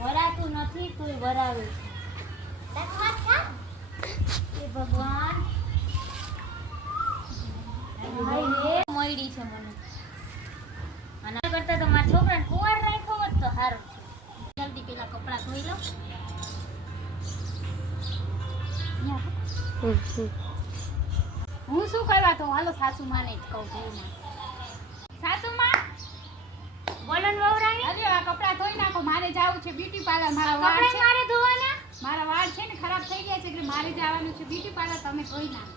વરાતું નથી તું વરાવે એ ભગવાન મોયડી છે મને અને કરતા તો મારા છોકરાને કુંવાર રાખ્યો હોત તો સારું છે જલ્દી પેલા કપડાં ધોઈ લો હું શું કરવા તો હાલો સાસુ માને જ કહું છું સાસુ માં બોલો ને વહુરાણી અરે આ કપડાં ધોઈ નાખો મારે જાવું છે બ્યુટી પાર્લર મારા વાળ છે મારે ધોવાના મારા વાળ છે ને ખરાબ થઈ ગયા છે એટલે મારે જવાનું છે બ્યુટી પાર્લર તમે ધોઈ નાખો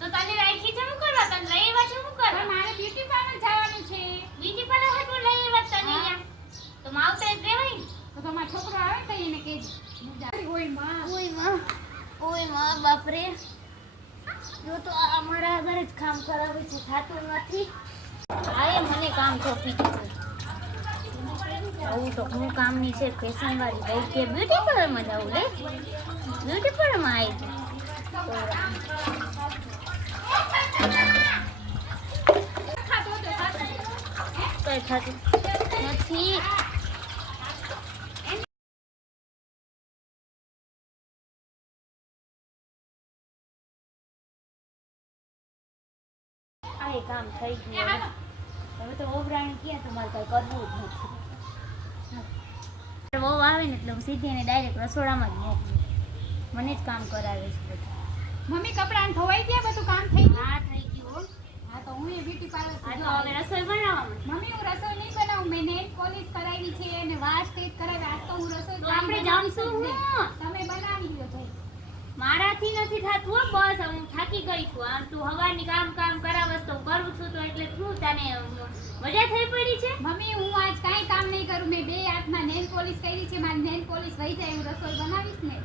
તો તને રાખી છે હું કરવા તને લઈ આવ્યા છે હું કરવા મારે બ્યુટી પાર્લર જવાનું છે બ્યુટી પાર્લર હતું લઈ આવ્યા તને અહીંયા તો માવતર દેવાય તો તમારો છોકરો આવે તો એને કહેજો ઓય માં ઓય માં બાપ રે જો તો અમારા ઘરે જ કામ કરાવે છે થાતું નથી આએ મને કામ સોંપી દીધું આવું તો હું કામની છે ફેશન વાળી બહુ કે બ્યુટી પાર્લરમાં જાઉં લે બ્યુટી પાર્લરમાં આવી છે કઈ થતું નથી આ કામ થઈ ગયું હવે તો ઓબરાણી ક્યાં તમારે કઈ કરવું જ નથી વહુ આવે ને એટલે હું સીધી એને ડાયરેક્ટ રસોડામાં જ મોકલું મને જ કામ કરાવે છે બધું મમ્મી કપડાં ધોવાઈ ગયા બધું કામ થઈ ગયું હા થઈ ગયું હા તો હું એ બ્યુટી પાર્લર આ તો હવે રસોઈ બનાવવાનું મમ્મી હું રસોઈ નહીં બનાવું મેં નેલ પોલિશ કરાવી છે અને વાળ સ્ટ્રેટ કરાવી આજ તો હું રસોઈ તો આપણે જમશું હું તમે બનાવી લ્યો ભાઈ મારાથી નથી થાતું હો બસ હું થાકી ગઈ છું આમ તું હવાની કામ કરાવસ તો હું કરું છું તો એટલે શું તને મજા થઈ પડી છે મમ્મી હું આજ કાંઈ કામ નહીં કરું મેં બે હાથમાં નેલ પોલિશ કરી છે મારી નેલ પોલિશ વહી જાય હું રસોઈ બનાવીશ ને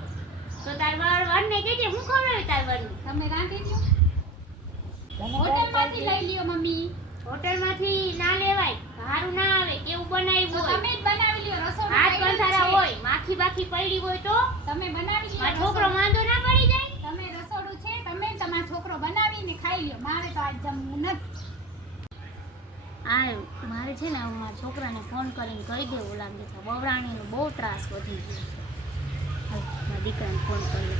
તો તાર વરને કહેજે હું ખવડાવે તાર વરને તમે રાંધી લ્યો હોટલમાંથી લઈ લ્યો મમ્મી હોટલમાંથી ના લેવાય સારું ના આવે કેવું બનાવ્યું તો હોય તમે જ બનાવી લ્યો રસોઈ હાથ બંધારા હોય માખી બાખી પડી હોય તો તમે બનાવી લ્યો આ છોકરો માંદો ના પડી જાય તમે રસોડું છે તમે તમારો છોકરો બનાવીને ખાઈ લ્યો મારે તો આજ જમવું નથી આ મારે છે ને મારા છોકરાને ફોન કરીને કહી દેવું લાગે છે બવરાણીનો બહુ ત્રાસ વધી ગયો છે મારા દીકરાને ફોન કર્યો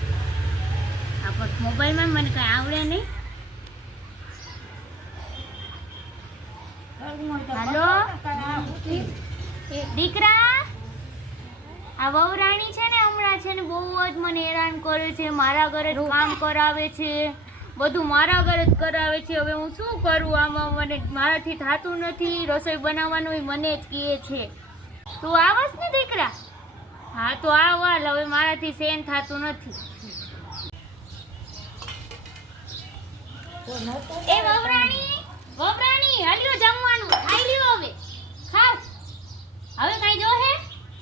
આ પણ મોબાઈલમાં મને કાંઈ આવડે નહીં હાલો દીકરા આ વહુરાણી છે ને હમણાં છે ને બહુ જ મને હેરાન કરે છે મારા ઘરે જ કામ કરાવે છે બધું મારા ઘરે જ કરાવે છે હવે હું શું કરું આમાં મને મારાથી થતું નથી રસોઈ બનાવવાનું મને જ કહે છે તું આવસ ને દીકરા હા તો આવ હાલ હવે મારાથી સહન થતું નથી એ વહુરાણી હાલ્યો જમવાનું ખાઈ લ્યો હવે ખાવ હવે કઈ જો હે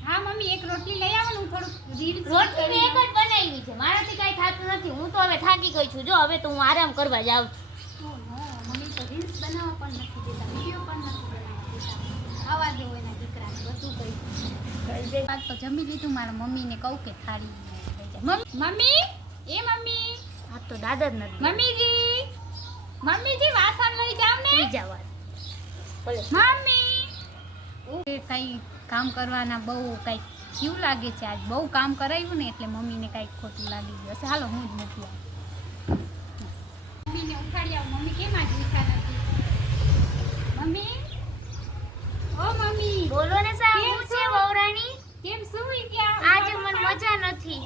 હા મમ્મી એક રોટલી લઈ આવો ને હું થોડું રીલ્સ રોટલી મેં એક જ બનાવી છે મારાથી કઈ થતું નથી હું તો હવે થાકી ગઈ છું જો હવે તો હું આરામ કરવા જાઉં છું મમ્મી તો રીલ્સ બનાવવા પણ નથી દેતા વિડિયો પણ નથી બનાવવા દેતા આવા દો એના દીકરાને બધું કહી આજ તો જમી લીધું મારા મમ્મીને કહું કે થાળી લઈ જાય મમ્મી એ મમ્મી આ તો દાદા જ નથી મમ્મીજી વાસણ લઈ જાવ ને લઈ જવા મમ્મી કઈ કામ કરવાના બહુ કઈ કેવું લાગે છે આજ બહુ કામ કરાવ્યું ને એટલે મમ્મીને કઈ ખોટું લાગી ગયું હશે હાલો હું જ મોકલું મમ્મીને ઉઠાડી આવું મમ્મી કેમ આજ ઉઠા નથી મમ્મી ઓ મમ્મી બોલો ને સાહેબ હું છે વહુરાણી કેમ સુઈ ગયા આજે મને મજા નથી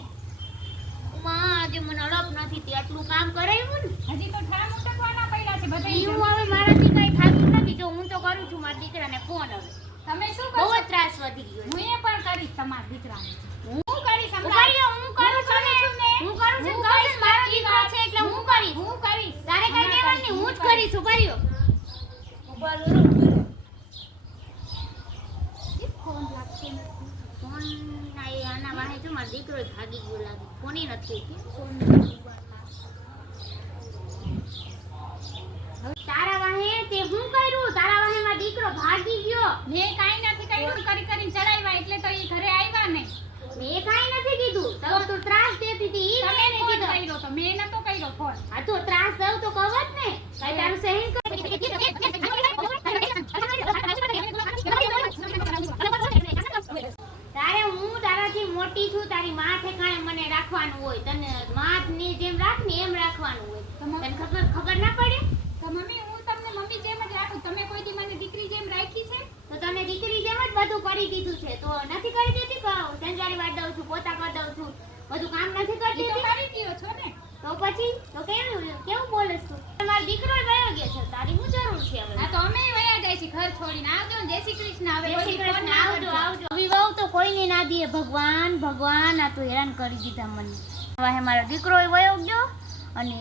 આજે મને અડપ નથી તે આટલું કામ કરાવ્યું ને હજી તો ઠામ ઉટકવાના પડ્યા છે બધા ઈ હું હવે મારાથી કઈ થાતું નથી જો હું તો કરું છું મારા દીકરાને ફોન હવે તમે શું બહુ કરો જ ત્રાસ વધી ગયો હું એ પણ કરીશ તમારા દીકરાને હું કરીશ હું કરું છું મારો દીકરો છે એટલે હું કરીશ તારે કઈ દેવાનું નહીં હું જ કરીશ ઉભર્યો ફોન લાગશે ફોન આના વાહે જો મારો દીકરો ભાગી ગયો લાગે ફોને નથી તારા વાહે તે હું કર્યું તારા વાહે મારો દીકરો ભાગી ગયો મેં કાઈ નથી કર્યું કરીને ચડાવ્યા એટલે તો એ ઘરે આવ્યા ને મેં કાઈ નથી કીધું તો તું ત્રાસ દેતી હતી ઈ તમે મેં ફોન કીધું કર્યો તો મેં નતો કર્યો ફોન આ તો ત્રાસ દઉં તો કહો જ ને કઈ તારું સહેન કર તને માની જેમ રાખ ને એમ રાખવાનું હોય. તમારે- તને ખબર ના પડે તો મમ્મી હું તમને મમ્મી જેમ જ રાખું. તમે કોઈ દી મને દીકરી જેમ રાખી છે? તો તને દીકરી જેમ જ બધું કરી દીધું છે. તો નથી કરી દીધી કે સંજારી વાળ દઉં છું, પોતા કરી દઉં છું, બધું કામ નથી કરતી ઈ તો હતી? કરી દ્યો છો ને. તો પછી તો કેવું બોલસ તું? તમારો દીકરો વયો ગયો છે, તારી શું જરૂર છે હવે? હા તો અમે વયા જાય છે ઘર છોડીને. આવજો ને, જય શ્રી કૃષ્ણ. હવે જય કોઈ શ્રી દી ફોન કૃષ્ણ, ના આવજો કરજો. આવજો. આવી વહુ તો કોઈને ના દે. ભગવાન ભગવાન, આ તો હેરાન કરી દીધા મને. હવે મારો દીકરો વયો ગયો અને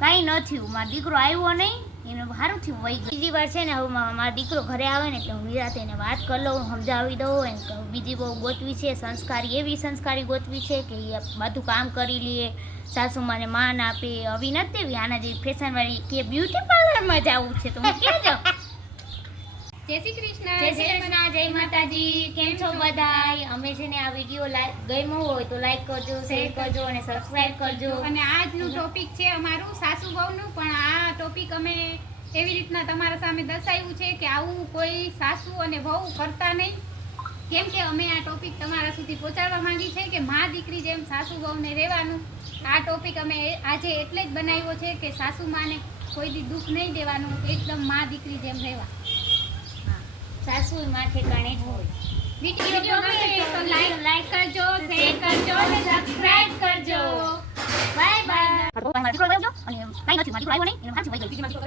કાંઈ ન થયું. મારો દીકરો આવ્યો નહીં, એને સારું થયું વહી ગયો. બીજી વાર છે ને હવે મારો દીકરો ઘરે આવે ને એટલે હું વિરાતે એને વાત કરી લઉં, સમજાવી દઉં એને કે બીજી બહુ ગોતવી છે, સંસ્કારી એવી સંસ્કારી ગોતવી છે કે એ બધું કામ કરી લે, સાસુમાને માન આપે. આવી નથી દેવી આના જેવી ફેશનવાળી કે બ્યુટી પાર્લરમાં જવું છે તો હું ક્યાં જાઉં? જય શ્રી કૃષ્ણ. જય શ્રી કૃષ્ણ, જય માતાજી. કેમ છો બધાય? અમે છે ને આ વિડીયો ગમ્યો હોય તો લાઈક કરજો, શેર કરજો અને સબસ્ક્રાઇબ કરજો. અને આજનું ટોપિક છે અમારું સાસુ વહુનું. પણ આ ટોપિક અમે એવી રીતના તમારા સામે દર્શાવ્યું છે કે આવું કોઈ સાસુ અને વહુ કરતા નહીં. કેમ કે અમે આ ટોપિક તમારા સુધી પહોંચાડવા માંગી છે કે મા દીકરી જેમ સાસુ વહુને રહેવાનું. આ ટોપિક અમે આજે એટલે જ બનાવ્યો છે કે સાસુ માને કોઈ દી દુઃખ નહીં દેવાનું, એકદમ મા દીકરી જેમ રહેવા. સાસુ માં ઠેકાણે જ હોય. વિડીયો ગમે તો લાઈક કરજો, શેર કરજો અને સબસ્ક્રાઇબ કરજો. Bye bye. મારો દીકરો વયો ગયો અને કાંઈ નથી. મારો દીકરો આવ્યો નહીં, એને સાચું વહી ગયું.